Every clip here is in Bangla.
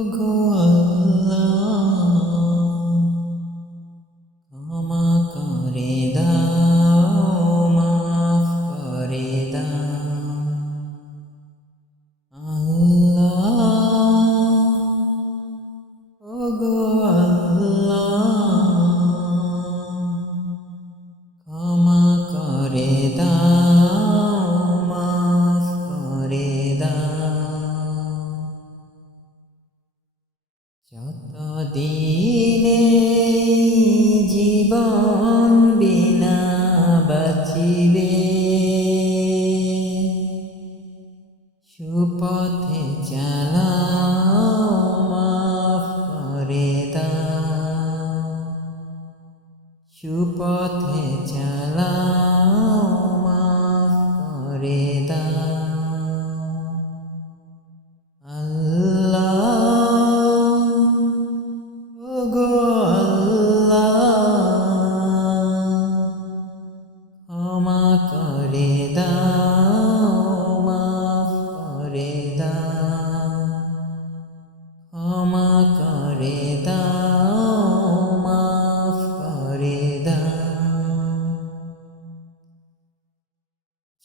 ওগো আল্লাহ, ক্ষমা করে দাও, মাফ করে দাও। আল্লাহ, ওগো আল্লাহ, ক্ষমা করে দাও, মাফ করে দাও। যতদিনে জীবন বিনা বাঁচিবে, সুপথে চালাও, মাফ করে দাও। সুপথে চালাও, মাফ করে দাও। আল্লাহ, ওগো আল্লাহ, ক্ষমা করে দাও, মাফ করে দাও। ক্ষমা করে দাও, মাফ করে দাও।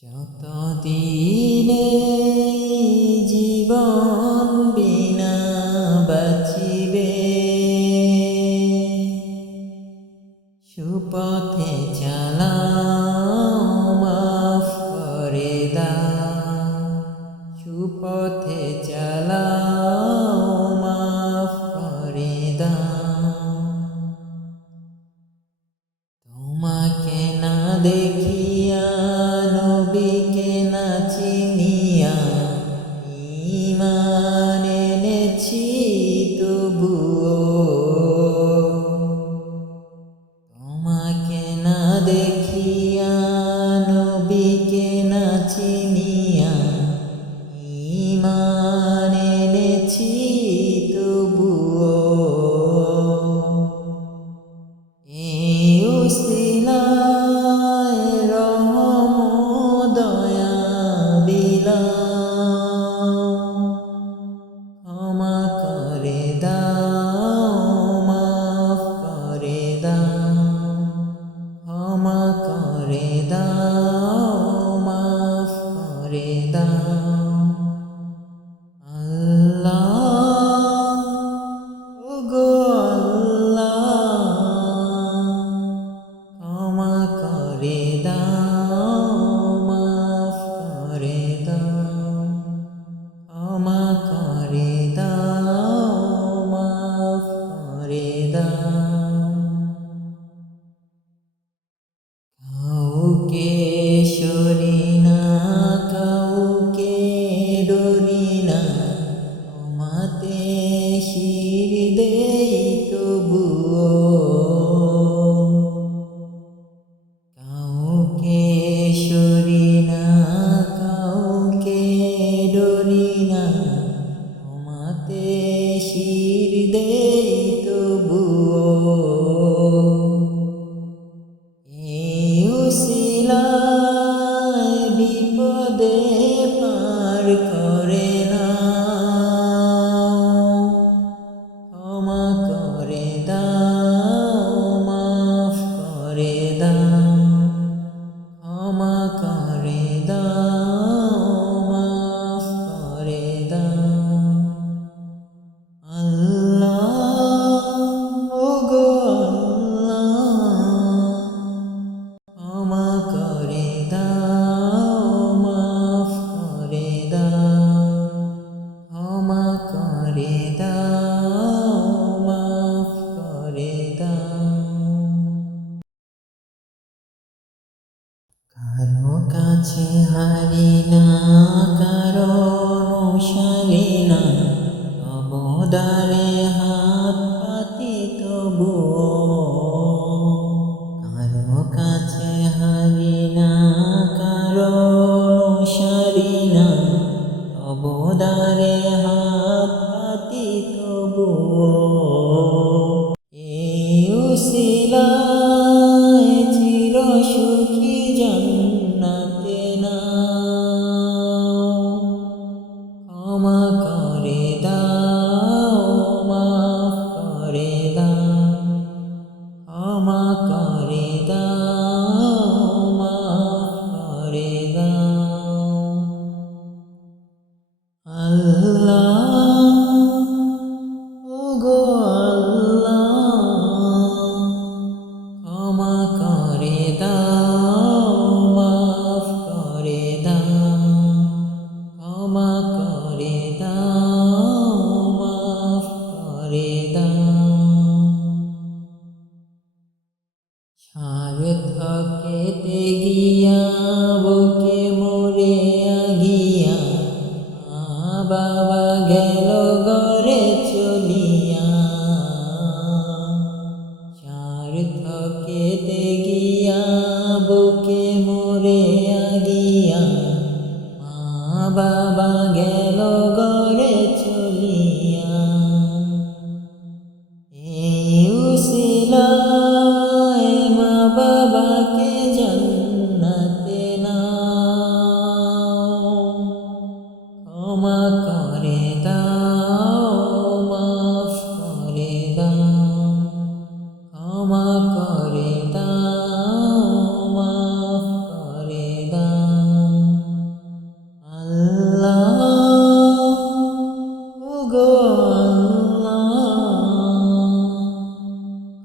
যতদিনে জীবন বিনা বাঁচিবে, সুপথে চালাও, মাফ করে দাও। সুপথে চালাও, মাফ করে দাও। তোমাকে না দেখিয়া, নবীকে না চিনিয়া, ঈমান এনেছি তবুও। তোমাকে না দেখিয়া, নবীকে না চিনিয়া, ঈমান এনেছি তবুও। এই উসিলায় রহম দয়া বিলাও, ক্ষমা করে দাও, মাফ করে দাও। ক্ষমা করে দাও, মাফ করে দাও। আল্লাহ, ওগো আল্লাহ, ক্ষমা করে দাও, মাফ করে দাও। ক্ষমা করে দাও, মাফ করে দাও। কাউকে সরি না, কাউকে ডরি না, তোমাতে শির দেই তবুও। কাউকে সরি না, কাউকে ডরি না, তোমাতে শির দেই তবুও। এই উসিলায় বিপদে পার করে নাও, ক্ষমা করে দাও, মাফ করে দাও। ক্ষমা করে দাও, মাফ করে দাও। আল্লাহ, ওগো আল্লাহ, ক্ষমা করে দাও, মাফ করে দাও। আগিয়া মা বাবা গেল ঘরে চলিয়া সার্থকেতে গিয়া বুকে মোরে আগিয়া মা বাবা গেল ঘরে চলিয়া এই উসিলায় মা বাবাকে জান্নাতে নাও ক্ষমা করে দাও মাফ করে দাও ক্ষমা করে দাও মাফ করে দাও আল্লাহ ওগো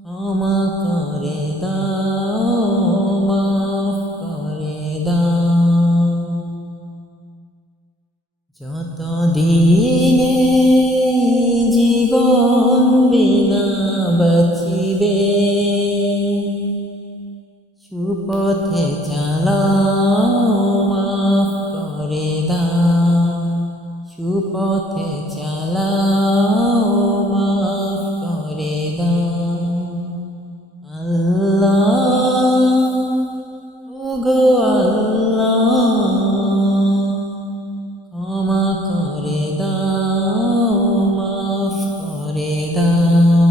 ক্ষমা করে দাও মাফ করে দাও যতদিনে জীবন বিনা বাঁচিবে সুপথে চালাও মাফ করে দাও সুপথে চালাও মাফ করে দাও আল্লাহ ওগো আল্লাহ ক্ষমা করে দাও মাফ করে দাও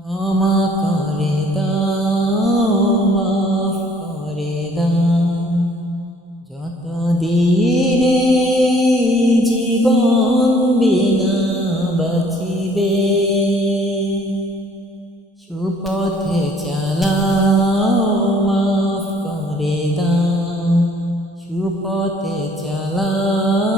ক্ষমা করে দাও মাফ করে দাও যতদিনে জীবন বিনা বাঁচিবে সুপথে চালাও মাফ করে দাও সুপথে চালাও